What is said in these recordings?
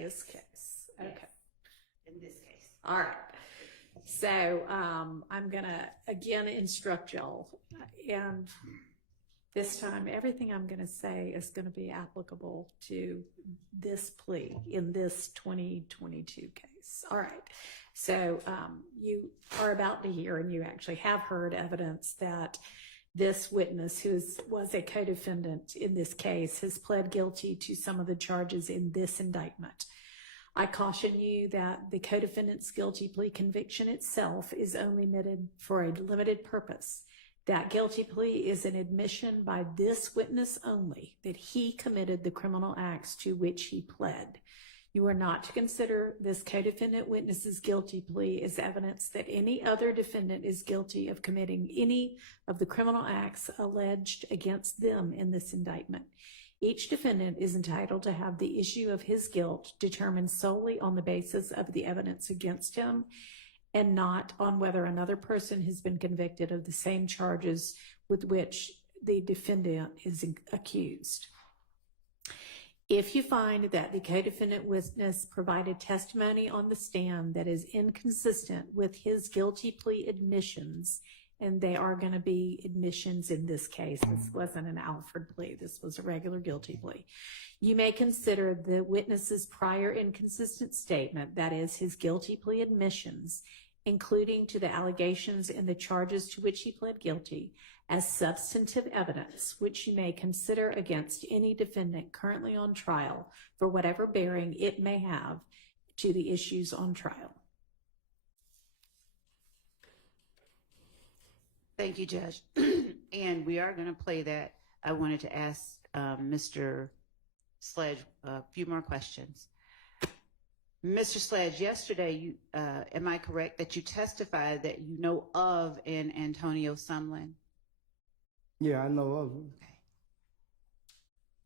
this case. Okay. Yes. In this case. All right. So I'm going to, again, instruct y'all. And this time, everything I'm going to say is going to be applicable to this plea in this 2022 case. All right. So you are about to hear, and you actually have heard evidence that this witness, who was a co-defendant in this case, has pled guilty to some of the charges in this indictment. I caution you that the co-defendant's guilty plea conviction itself is only admitted for a limited purpose. That guilty plea is an admission by this witness only that he committed the criminal acts to which he pled. You are not to consider this co-defendant witness's guilty plea as evidence that any other defendant is guilty of committing any of the criminal acts alleged against them in this indictment. Each defendant is entitled to have the issue of his guilt determined solely on the basis of the evidence against him and not on whether another person has been convicted of the same charges with which the defendant is accused. If you find that the co-defendant witness provided testimony on the stand that is inconsistent with his guilty plea admissions, and they are going to be admissions in this case, this wasn't an Alfred plea, this was a regular guilty plea, you may consider the witness's prior inconsistent statement, that is his guilty plea admissions, including to the allegations in the charges to which he pled guilty, as substantive evidence, which you may consider against any defendant currently on trial for whatever bearing it may have to the issues on trial. Thank you, Judge. And we are going to play that. I wanted to ask Mr. Sledge a few more questions. Mr. Sledge, yesterday, you, am I correct that you testified that you know of an Antonio Sumlin? Yeah, I know of him.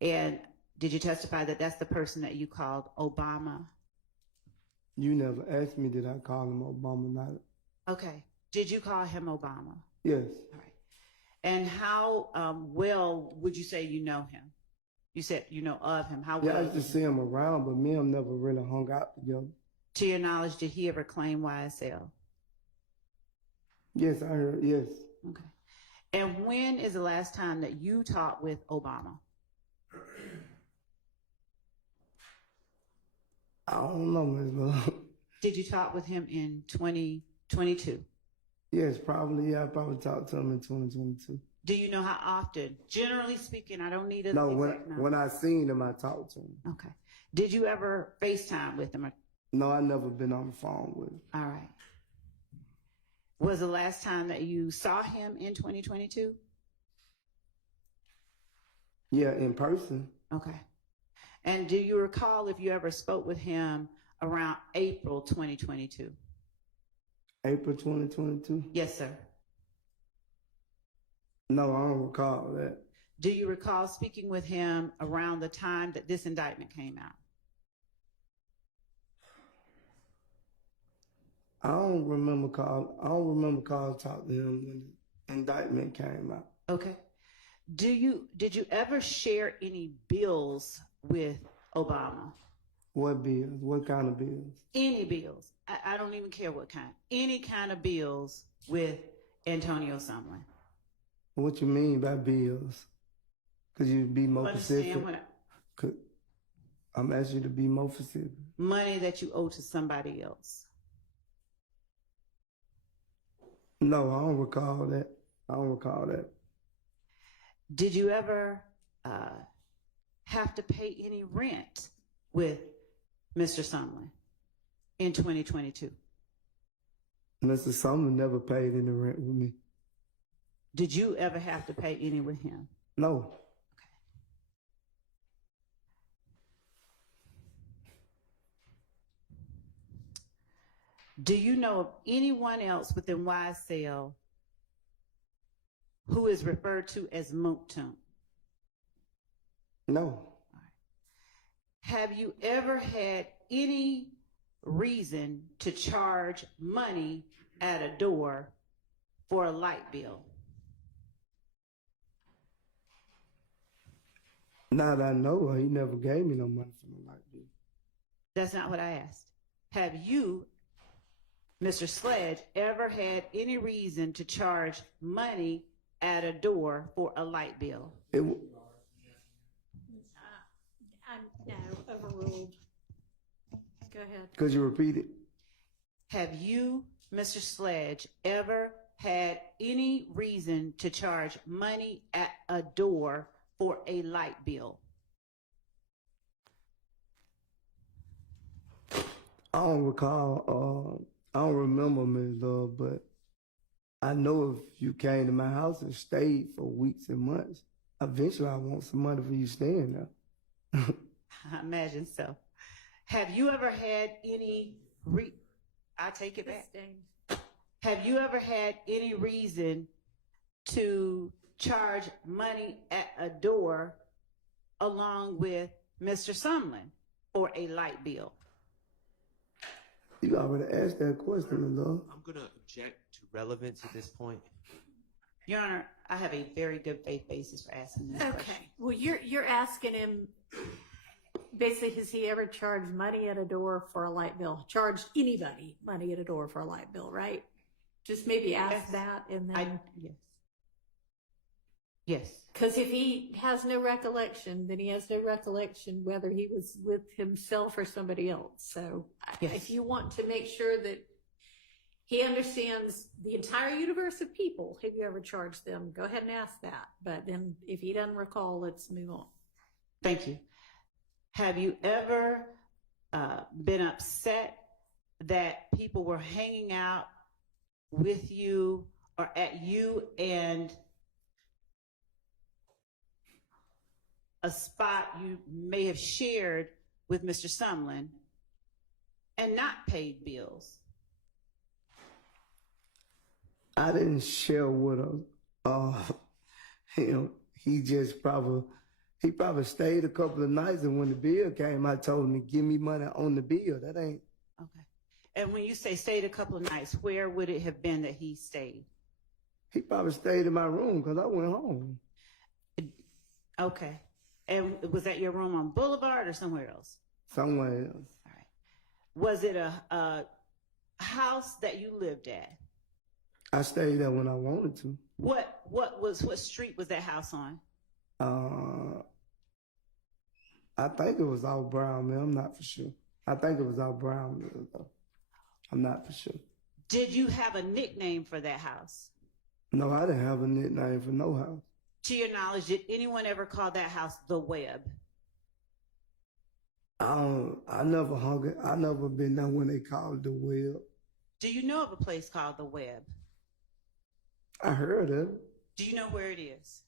Okay. And did you testify that that's the person that you called Obama? You never asked me, did I call him Obama? Not. Okay. Did you call him Obama? Yes. All right. And how well would you say you know him? You said you know of him. How well? Yeah, I used to see him around, but me and him never really hung out together. To your knowledge, did he ever claim YSL? Yes, I heard, yes. Okay. And when is the last time that you talked with Obama? I don't know, Ms. Love. Did you talk with him in 2022? Yes, probably. Yeah, I probably talked to him in 2022. Do you know how often? Generally speaking, I don't need a No, when I seen him, I talked to him. Okay. Did you ever FaceTime with him? No, I never been on the phone with him. All right. Was the last time that you saw him in 2022? Yeah, in person. Okay. And do you recall if you ever spoke with him around April 2022? April 2022? Yes, sir. No, I don't recall that. Do you recall speaking with him around the time that this indictment came out? I don't remember talking to him when the indictment came out. Okay. Did you ever share any bills with Obama? What bills? What kind of bills? Any bills. I don't even care what kind. Any kind of bills with Antonio Sumlin. What you mean by bills? Could you be more specific? I'm asking you to be more specific. Money that you owe to somebody else. No, I don't recall that. I don't recall that. Did you ever have to pay any rent with Mr. Sumlin in 2022? Mr. Sumlin never paid any rent with me. Did you ever have to pay any with him? No. Okay. Do you know of anyone else within YSL who is referred to as Mounk Tounk? No. All right. Have you ever had any reason to charge money at a door for a light bill? Now that I know, he never gave me no money for no light bill. That's not what I asked. Have you, Mr. Sledge, ever had any reason to charge money at a door for a light bill? No, overruled. Go ahead. Could you repeat it? Have you, Mr. Sledge, ever had any reason to charge money at a door for a light bill? I don't recall, I don't remember, Ms. Love, but I know if you came to my house and stayed for weeks and months, eventually I want some money for you staying there. I imagine so. Have you ever had any I take it back. Have you ever had any reason to charge money at a door along with Mr. Sumlin for a light bill? You already asked that question, Ms. Love. I'm going to object to relevance at this point. Your Honor, I have a very good faith basis for asking this question. Okay. Well, you're asking him, basically, has he ever charged money at a door for a light bill? Charged anybody money at a door for a light bill, right? Just maybe ask Yes. that and then. Yes. Yes. Because if he has no recollection, then he has no recollection whether he was with himself or somebody else. So Yes. if you want to make sure that he understands the entire universe of people, have you ever charged them? Go ahead and ask that. But then if he doesn't recall, let's move on. Thank you. Have you ever been upset that people were hanging out with you or at you and a spot you may have shared with Mr. Sumlin and not paid bills? I didn't share with him. He just probably stayed a couple of nights, and when the bill came, I told him to give me money on the bill. That ain't. Okay. And when you say stayed a couple of nights, where would it have been that he stayed? He probably stayed in my room because I went home. Okay. And was that your room on Boulevard or somewhere else? Somewhere else. All right. Was it a house that you lived at? I stayed there when I wanted to. What street was that house on? I think it was off Brown Mill. I'm not for sure. I think it was off Brown Mill, though. I'm not for sure. Did you have a nickname for that house? No, I didn't have a nickname for no house. To your knowledge, did anyone ever call that house the Webb? I never hung it. I never been there when they called it the Webb. Do you know of a place called the Webb? I heard of it. Do you know where it is?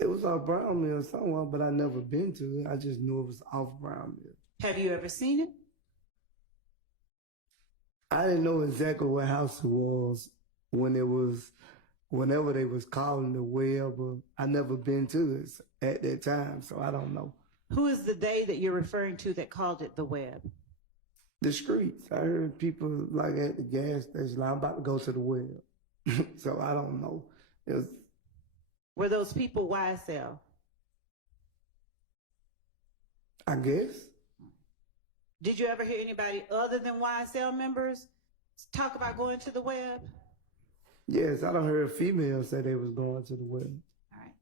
It was off Brown Mill somewhere, but I never been to it. I just knew it was off Brown Mill. Have you ever seen it? I didn't know exactly what house it was whenever they was calling the Webb, but I never been to it at that time, so I don't know. Who is the they that you're referring to that called it the Webb? The streets. I heard people like at the gas station, like, I'm about to go to the Webb. So I don't know. Were those people YSL? I guess. Did you ever hear anybody other than YSL members talk about going to the Webb? Yes, I done heard females say they was going to the Webb. All right.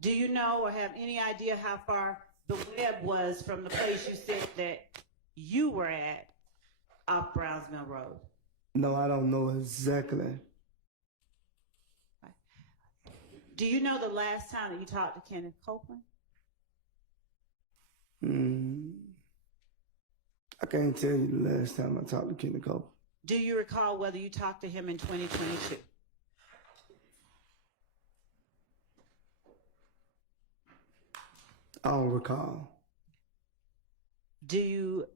Do you know or have any idea how far the Webb was from the place you said that you were at off Browns Mill Road? No, I don't know exactly. Do you know the last time that you talked to Kenneth Copeland? I can't tell you the last time I talked to Kenny Copeland. Do you recall whether you talked to him in 2022? I don't recall. Do you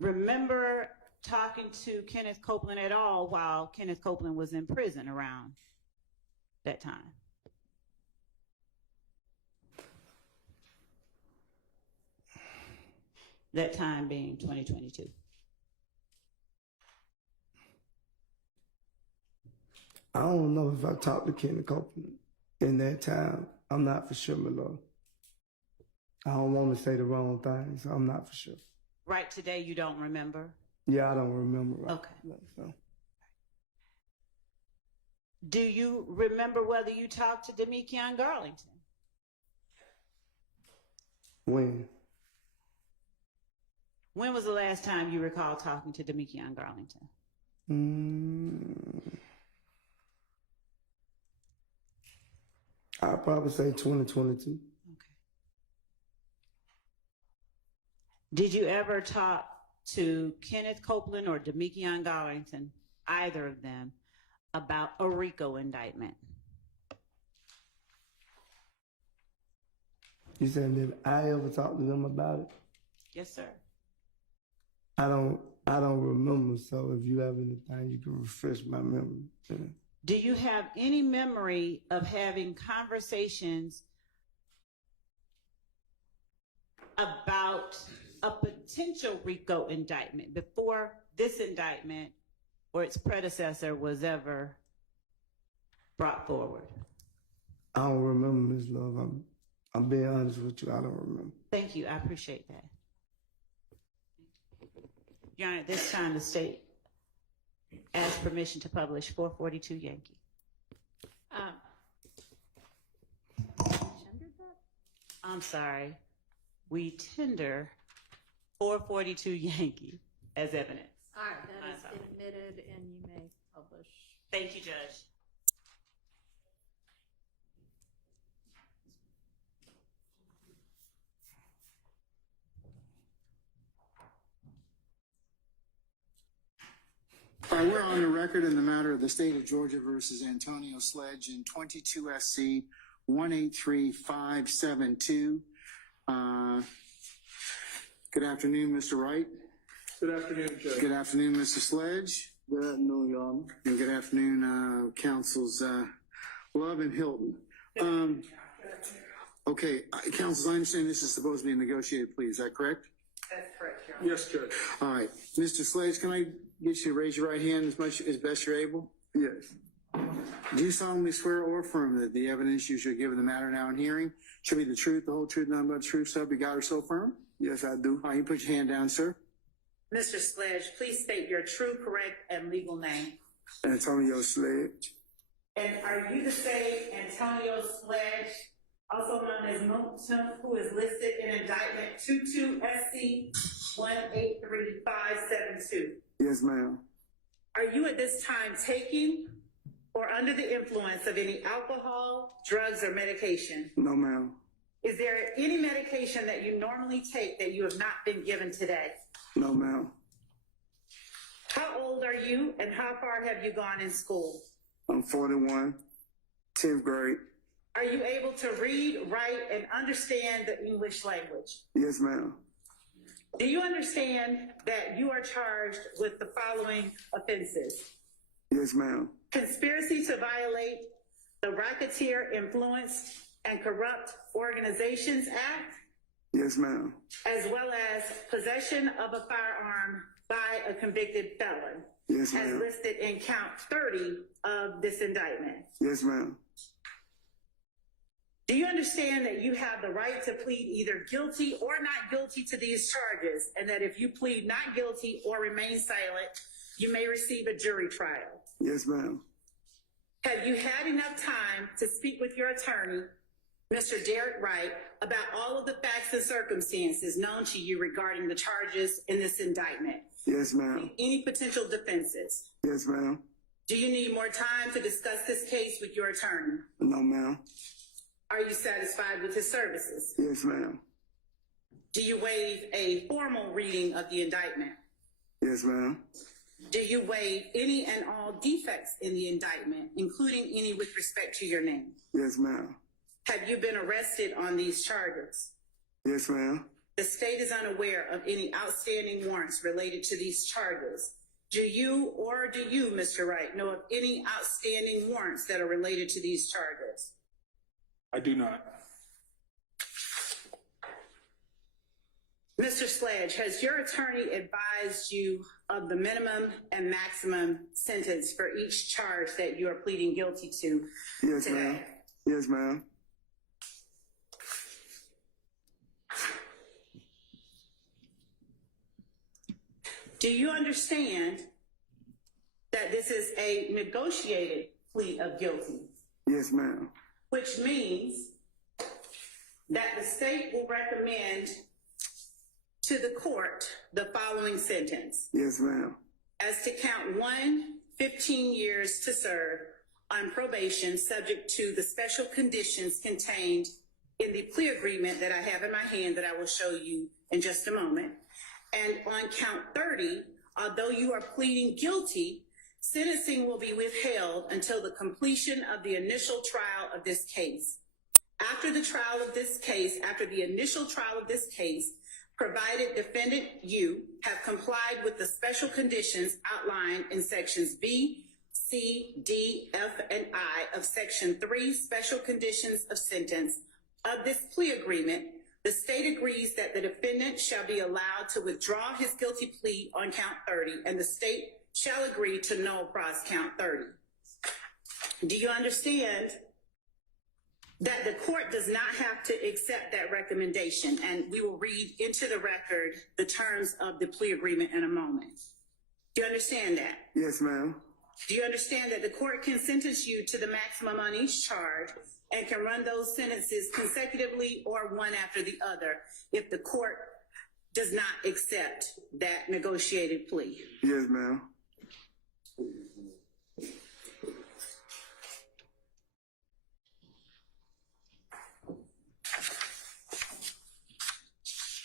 remember talking to Kenneth Copeland at all while Kenneth Copeland was in prison around that time? That time being 2022. I don't know if I talked to Kenny Copeland in that time. I'm not for sure, my lord. I don't want to say the wrong thing, so I'm not for sure. Right today, you don't remember? Yeah, I don't remember. Right. Okay. So, Do you remember whether you talked to Deamonte Garlington? when? When was the last time you recall talking to Deamonte Garlington? I'd probably say 2022. Okay. Did you ever talk to Kenneth Copeland or Deamonte Garlington, either of them, about a RICO indictment? You said did I ever talk to them about it? Yes, sir. I don't remember. So if you have anything, you can refresh my memory. Yeah. Do you have any memory of having conversations about a potential RICO indictment before this indictment or its predecessor was ever brought forward? I don't remember, Ms. Love. I'm being honest with you. I don't remember. Thank you. I appreciate that. Your Honor, at this time, the state asks permission to publish 442 Yankee. I'm sorry. We tender 442 Yankee as evidence. All right, that is admitted and you may publish. Thank you, Judge. We're on the record in the matter of the state of Georgia versus Antonio Sledge in 22 SC 183572. Good afternoon, Mr. Wright. Good afternoon, Judge. Good afternoon, Mr. Sledge. Good afternoon, Your Honor. And good afternoon, counsels Love and Hilton. Okay, counsels, I understand this is supposed to be a negotiated plea. Is that correct? That's correct, Your Honor. Yes, Judge. All right, Mr. Sledge, can I get you to raise your right hand as best you're able? Yes. Do you solemnly swear or affirm that the evidence you shall give in the matter now in hearing shall be the truth, the whole truth, nothing but the truth, so help you God or so firm? Yes, I do. All right, you put your hand down, sir. Mr. Sledge, please state your true, correct, and legal name. Antonio Sledge. And are you the same Antonio Sledge, also known as Mounk Tounk, who is listed in indictment 22 SC 183572? Yes, ma'am. Are you at this time taking or under the influence of any alcohol, drugs, or medication? No, ma'am. Is there any medication that you normally take that you have not been given today? No, ma'am. How old are you and how far have you gone in school? I'm 41, 10th grade. Are you able to read, write, and understand the English language? Yes, ma'am. Do you understand that you are charged with the following offenses? Yes, ma'am. Conspiracy to violate the Racketeer, Influenced, and Corrupt Organizations Act, Yes, ma'am. as well as possession of a firearm by a convicted felon, Yes, as ma'am. listed in count 30 of this indictment. Yes, ma'am. Do you understand that you have the right to plead either guilty or not guilty to these charges, and that if you plead not guilty or remain silent, you may receive a jury trial? Yes, ma'am. Have you had enough time to speak with your attorney, Mr. Derek Wright, about all of the facts and circumstances known to you regarding the charges in this indictment? Yes, ma'am. Any potential defenses? Yes, ma'am. Do you need more time to discuss this case with your attorney? No, ma'am. Are you satisfied with his services? Yes, ma'am. Do you waive a formal reading of the indictment? Yes, ma'am. Do you waive any and all defects in the indictment, including any with respect to your name? Yes, ma'am. Have you been arrested on these charges? Yes, ma'am. The state is unaware of any outstanding warrants related to these charges. Do you, Mr. Wright, know of any outstanding warrants that are related to these charges? I do not. Mr. Sledge, has your attorney advised you of the minimum and maximum sentence for each charge that you are pleading guilty to Yes, today? ma'am. Yes, ma'am. Do you understand that this is a negotiated plea of guilty? Yes, ma'am. Which means that the state will recommend to the court the following sentence. Yes, ma'am. As to count 1, 15 years to serve on probation subject to the special conditions contained in the plea agreement that I have in my hand that I will show you in just a moment. And on count 30, although you are pleading guilty, sentencing will be withheld until the completion of the initial trial of this case. After the initial trial of this case, provided defendant you have complied with the special conditions outlined in sections B, C, D, F, and I of section 3 special conditions of sentence of this plea agreement, the state agrees that the defendant shall be allowed to withdraw his guilty plea on count 30, and the state shall agree to null pros count 30. Do you understand that the court does not have to accept that recommendation? And we will read into the record the terms of the plea agreement in a moment. Do you understand that? Yes, ma'am. Do you understand that the court can sentence you to the maximum on each charge and can run those sentences consecutively or one after the other if the court does not accept that negotiated plea? Yes, ma'am.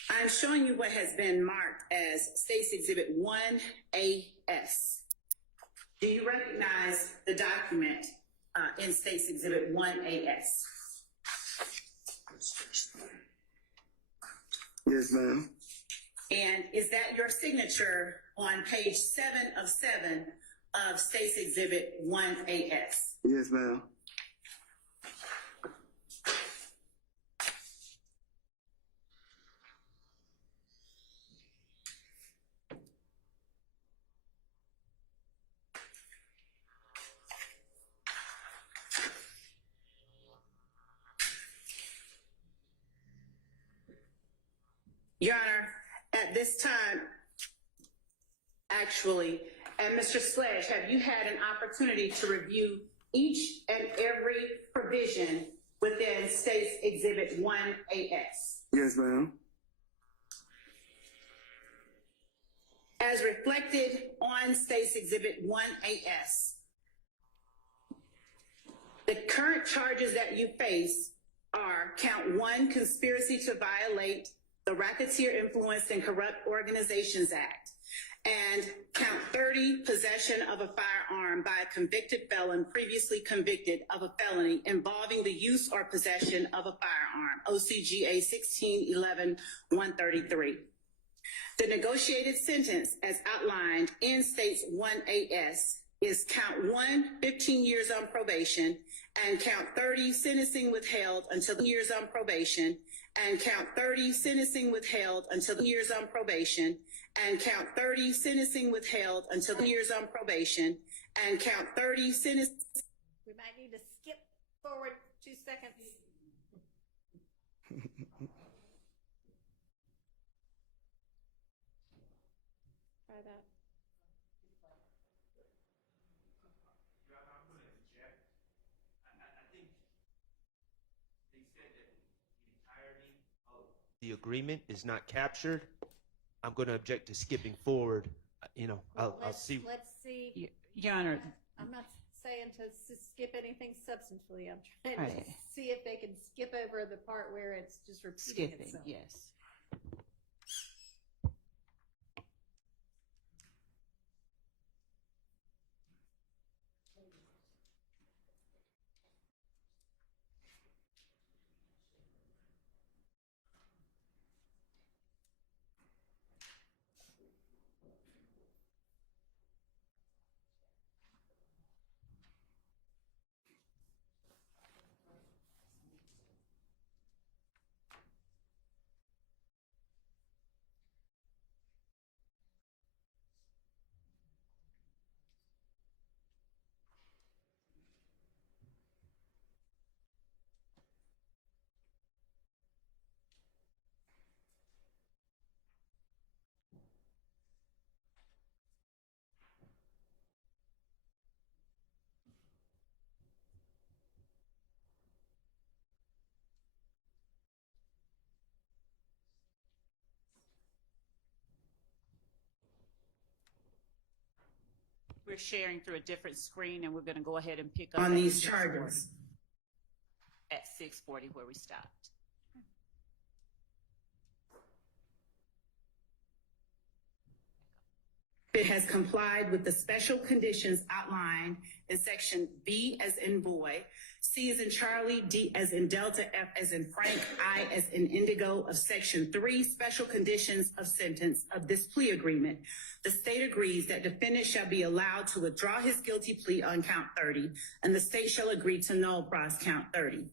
I'm showing you what has been marked as State's Exhibit 1AS. Do you recognize the document in State's Exhibit 1AS? Yes, ma'am. And is that your signature on page 7 of 7 of State's Exhibit 1AS? Yes, ma'am. Your Honor, at this time, actually, and Mr. Sledge, have you had an opportunity to review each and every provision within State's Exhibit 1AS? Yes, ma'am. As reflected on State's Exhibit 1AS, the current charges that you face are count 1, conspiracy to violate the Racketeer Influenced and Corrupt Organizations Act, and count 30, possession of a firearm by a convicted felon previously convicted of a felony involving the use or possession of a firearm, OCGA 16-11-133. The negotiated sentence as outlined in State's 1AS is count 1, 15 years on probation, and count 30, sentencing withheld until years on probation, and count 30, sentencing withheld until years on probation, and count 30, sentencing withheld until years on probation, and count 30, sentencing. We might need to skip forward 2 seconds. Try that. The agreement is not captured. I'm going to object to skipping forward. I'll see. Let's see. Your Honor, I'm not saying to skip anything substantially. I'm trying to Right. see if they can skip over the part where it's just repeating skipping, itself. yes. We're sharing through a different screen, and we're going to go ahead and pick up on at these 6:40 charges. At 6:40 where we stopped. It has complied with the special conditions outlined in section B as in boy, C as in Charlie, D as in Delta, F as in Frank, I as in Indigo of section 3 special conditions of sentence of this plea agreement. The state agrees that defendant shall be allowed to withdraw his guilty plea on count 30, and the state shall agree to null pros count 30.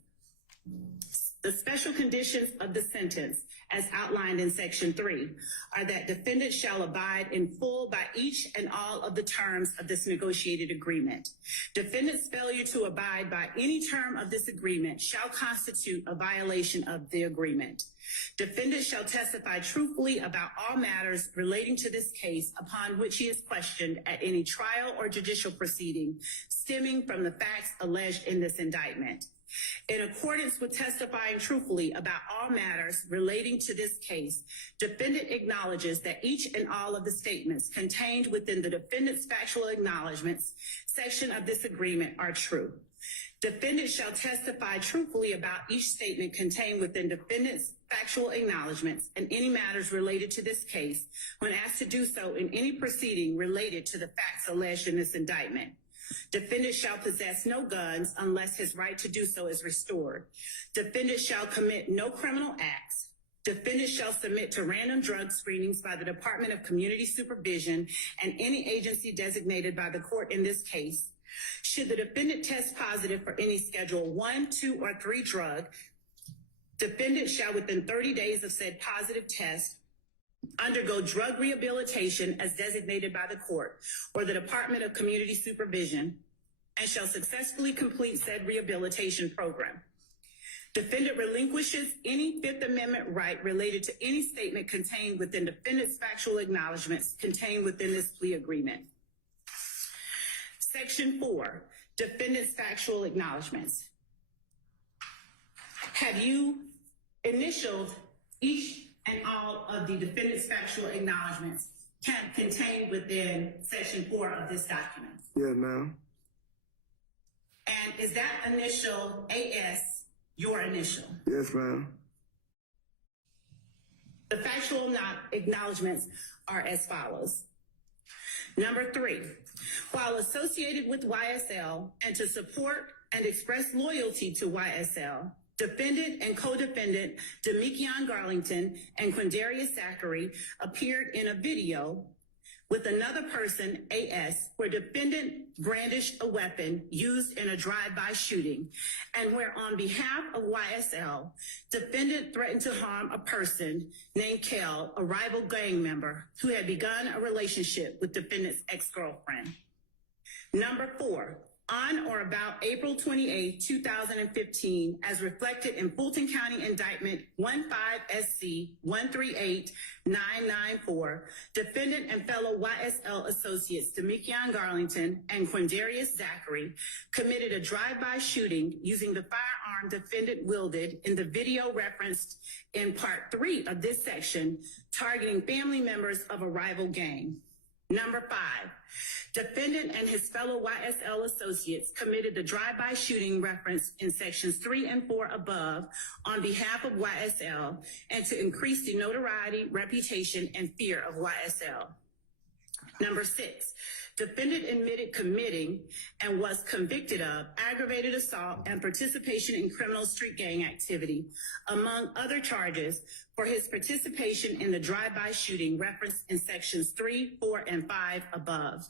The special conditions of the sentence, as outlined in section 3, are that defendant shall abide in full by each and all of the terms of this negotiated agreement. Defendant's failure to abide by any term of this agreement shall constitute a violation of the agreement. Defendant shall testify truthfully about all matters relating to this case upon which he is questioned at any trial or judicial proceeding stemming from the facts alleged in this indictment. In accordance with testifying truthfully about all matters relating to this case, defendant acknowledges that each and all of the statements contained within the defendant's factual acknowledgments section of this agreement are true. Defendant shall testify truthfully about each statement contained within defendant's factual acknowledgments and any matters related to this case when asked to do so in any proceeding related to the facts alleged in this indictment. Defendant shall possess no guns unless his right to do so is restored. Defendant shall commit no criminal acts. Defendant shall submit to random drug screenings by the Department of Community Supervision and any agency designated by the court in this case. Should the defendant test positive for any Schedule 1, 2, or 3 drug, defendant shall within 30 days of said positive test undergo drug rehabilitation as designated by the court or the Department of Community Supervision and shall successfully complete said rehabilitation program. Defendant relinquishes any Fifth Amendment right related to any statement contained within defendant's factual acknowledgments contained within this plea agreement. Section 4, defendant's factual acknowledgments. Have you initialed each and all of the defendant's factual acknowledgments contained within section 4 of this document? Yes, ma'am. And is that initial AS your initial? Yes, ma'am. The factual acknowledgments are as follows. Number 3, while associated with YSL and to support and express loyalty to YSL, defendant and co-defendant Deamonte Garlington and Quamarvious Zachary appeared in a video with another person, AS, where defendant brandished a weapon used in a drive-by shooting, and where on behalf of YSL, defendant threatened to harm a person named Kel, a rival gang member who had begun a relationship with defendant's ex-girlfriend. Number 4, on or about April 28, 2015, as reflected in Fulton County Indictment 15SC 138994, defendant and fellow YSL associates Deamonte Garlington and Quamarvious Zachary committed a drive-by shooting using the firearm defendant wielded in the video referenced in Part 3 of this section, targeting family members of a rival gang. Number 5, defendant and his fellow YSL associates committed the drive-by shooting referenced in sections 3 and 4 above on behalf of YSL and to increase the notoriety, reputation, and fear of YSL. Number 6, defendant admitted committing and was convicted of aggravated assault and participation in criminal street gang activity, among other charges, for his participation in the drive-by shooting referenced in sections 3, 4, and 5 above.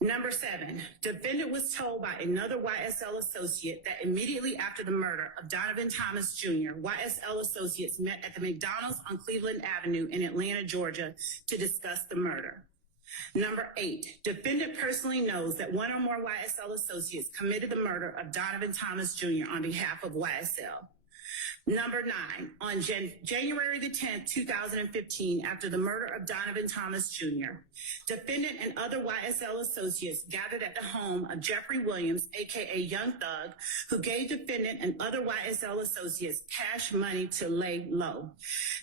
Number 7, defendant was told by another YSL associate that immediately after the murder of Donovan Thomas Jr., YSL associates met at the McDonald's on Cleveland Avenue in Atlanta, Georgia, to discuss the murder. Number 8, defendant personally knows that one or more YSL associates committed the murder of Donovan Thomas Jr. on behalf of YSL. Number 9, on January the 10th, 2015, after the murder of Donovan Thomas Jr., defendant and other YSL associates gathered at the home of Jeffery Williams, aka Young Thug, who gave defendant and other YSL associates cash money to lay low.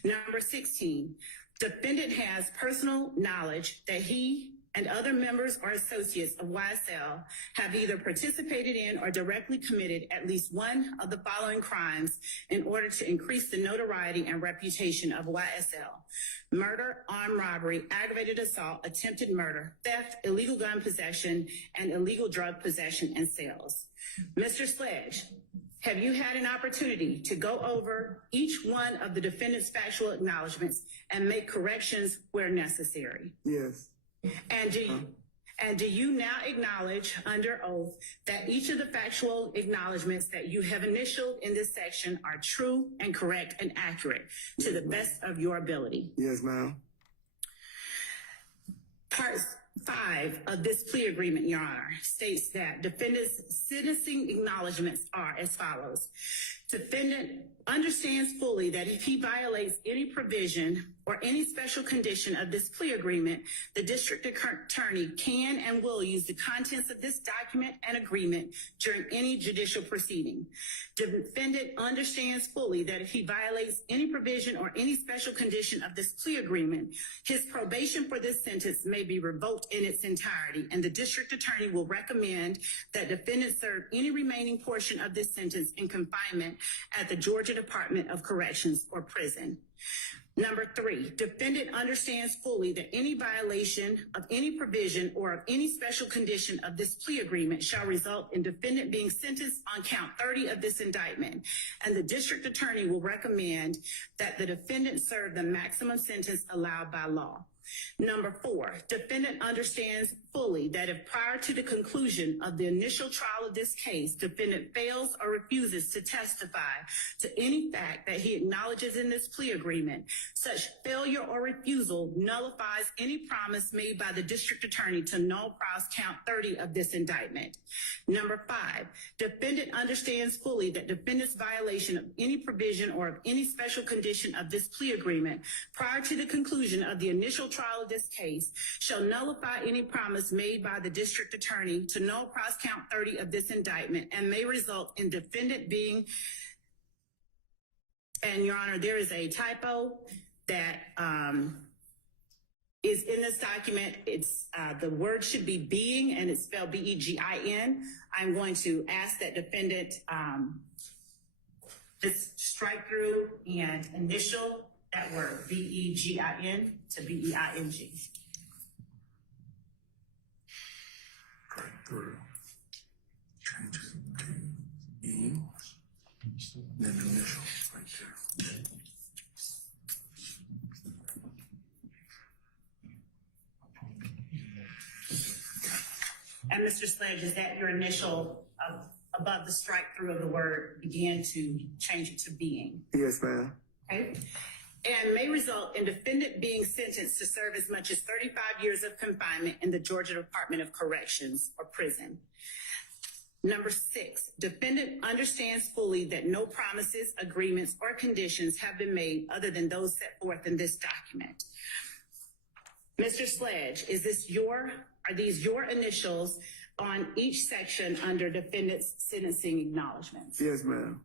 Number 16, defendant has personal knowledge that he and other members or associates of YSL have either participated in or directly committed at least one of the following crimes in order to increase the notoriety and reputation of YSL: murder, armed robbery, aggravated assault, attempted murder, theft, illegal gun possession, and illegal drug possession and sales. Mr. Sledge, have you had an opportunity to go over each one of the defendant's factual acknowledgments and make corrections where necessary? Yes. And do you now acknowledge under oath that each of the factual acknowledgments that you have initialed in this section are true and correct and accurate to the best of your ability? Yes, ma'am. Part 5 of this plea agreement, Your Honor, states that defendant's sentencing acknowledgments are as follows. Defendant understands fully that if he violates any provision or any special condition of this plea agreement, the district attorney can and will use the contents of this document and agreement during any judicial proceeding. Defendant understands fully that if he violates any provision or any special condition of this plea agreement, his probation for this sentence may be revoked in its entirety, and the district attorney will recommend that defendant serve any remaining portion of this sentence in confinement at the Georgia Department of Corrections or prison. Number 3, defendant understands fully that any violation of any provision or of any special condition of this plea agreement shall result in defendant being sentenced on count 30 of this indictment, and the district attorney will recommend that the defendant serve the maximum sentence allowed by law. Number 4, defendant understands fully that if prior to the conclusion of the initial trial of this case, defendant fails or refuses to testify to any fact that he acknowledges in this plea agreement, such failure or refusal nullifies any promise made by the district attorney to null pros count 30 of this indictment. Number 5, defendant understands fully that defendant's violation of any provision or of any special condition of this plea agreement prior to the conclusion of the initial trial of this case shall nullify any promise made by the district attorney to null pros count 30 of this indictment and may result in defendant being, and Your Honor, there is a typo that is in this document. It's the word should be being, and it's spelled B-E-G-I-N. I'm going to ask that defendant just strike through and initial that word, B-E-G-I-N to B-E-I-N-G. Right through. Change it to E. Then initial right there. And Mr. Sledge, is that your initial above the strike through of the word began to change it to being? Yes, ma'am. Okay. And may result in defendant being sentenced to serve as much as 35 years of confinement in the Georgia Department of Corrections or prison. Number 6, defendant understands fully that no promises, agreements, or conditions have been made other than those set forth in this document. Mr. Sledge, are these your initials on each section under defendant's sentencing acknowledgments? Yes, ma'am.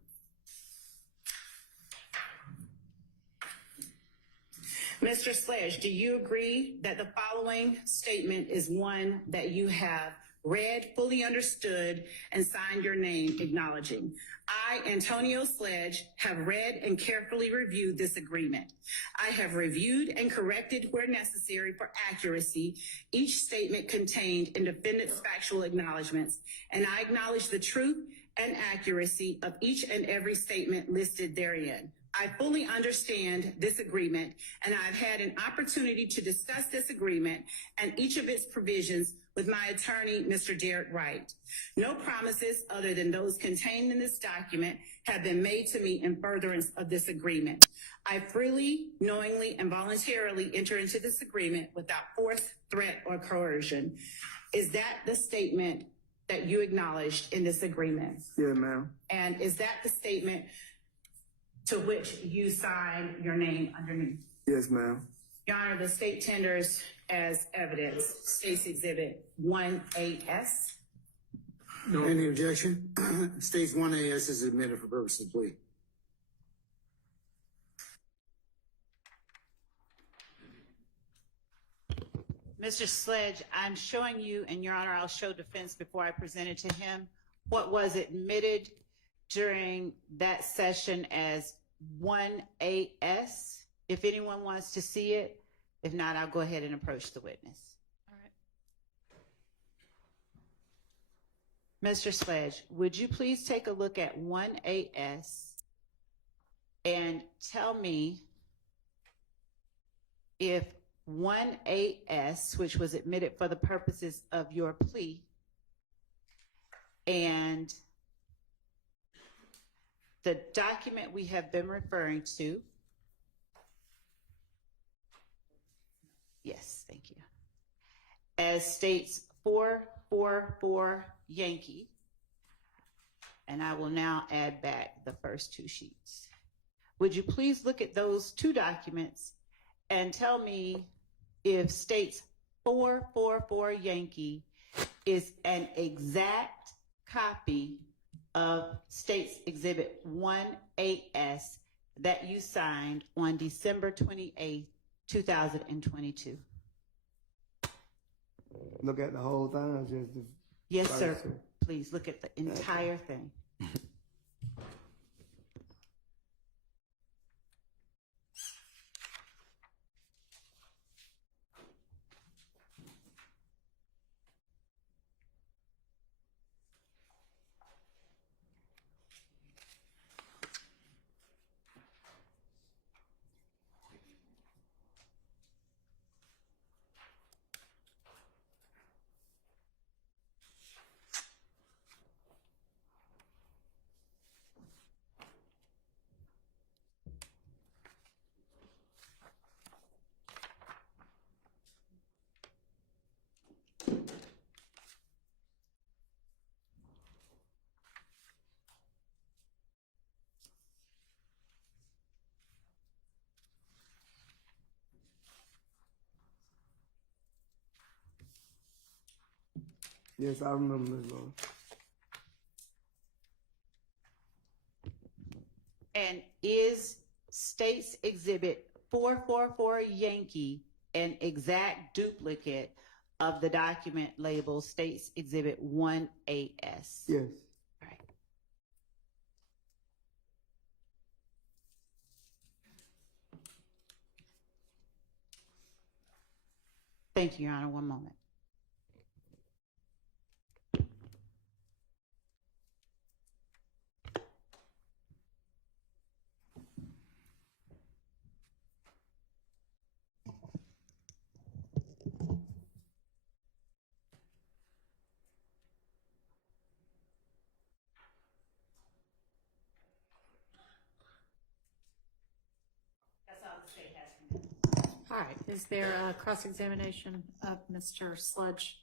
Mr. Sledge, do you agree that the following statement is one that you have read, fully understood, and signed your name acknowledging? I, Antonio Sledge, have read and carefully reviewed this agreement. I have reviewed and corrected where necessary for accuracy each statement contained in defendant's factual acknowledgments, and I acknowledge the truth and accuracy of each and every statement listed therein. I fully understand this agreement, and I've had an opportunity to discuss this agreement and each of its provisions with my attorney, Mr. Derek Wright. No promises other than those contained in this document have been made to me in furtherance of this agreement. I freely, knowingly, and voluntarily enter into this agreement without force, threat, or coercion. Is that the statement that you acknowledged in this agreement? Yeah, ma'am. And is that the statement to which you signed your name underneath? Yes, ma'am. Your Honor, the state tenders as evidence State's Exhibit 1AS. No. Any objection? States 1AS is admitted for purpose of plea. Mr. Sledge, I'm showing you, and Your Honor, I'll show defense before I present it to him, what was admitted during that session as 1AS. If anyone wants to see it, if not, I'll go ahead and approach the witness. All right. Mr. Sledge, would you please take a look at 1AS and tell me if 1AS, which was admitted for the purposes of your plea, and the document we have been referring to, yes, thank you, as states 444 Yankee, and I will now add back the first two sheets. Would you please look at those two documents and tell me if states 444 Yankee is an exact copy of States Exhibit 1AS that you signed on December 28th, 2022? Look at the whole thing, or just the Yes, first sir. two? Please look at the entire thing. Yes, I remember this, Lord. And is States Exhibit 444 Yankee an exact duplicate of the document labeled States Exhibit 1AS? Yes. All right. Thank you, Your Honor. One moment. All right, is there a cross-examination of Mr. Sledge?